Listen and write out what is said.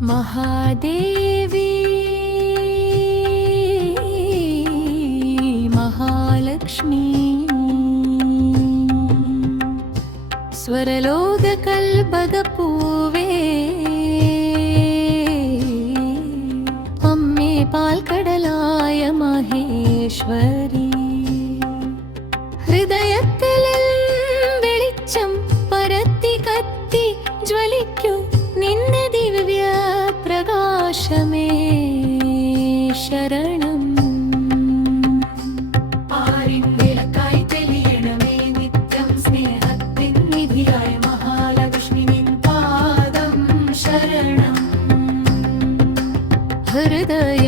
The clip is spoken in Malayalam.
महादेवी महालक्ष्मी स्वरलोककल्पगपूवे अम्मे पाल्कडलाय महेश्वरी ഹൃദയത്തിൽ വെളിച്ചം പരത്തി കത്തി ജ്വലിക്കൂ നിന്നെ ദിവ്യ പ്രകാശമേ ശരണം. ആരിൻ വിളക്കായി തെളിയണമേ നിത്യം സ്നേഹത്തിൻ നിധിയായ മഹാലക്ഷ്മി നിൻ പാദം ശരണം. ഹൃദയ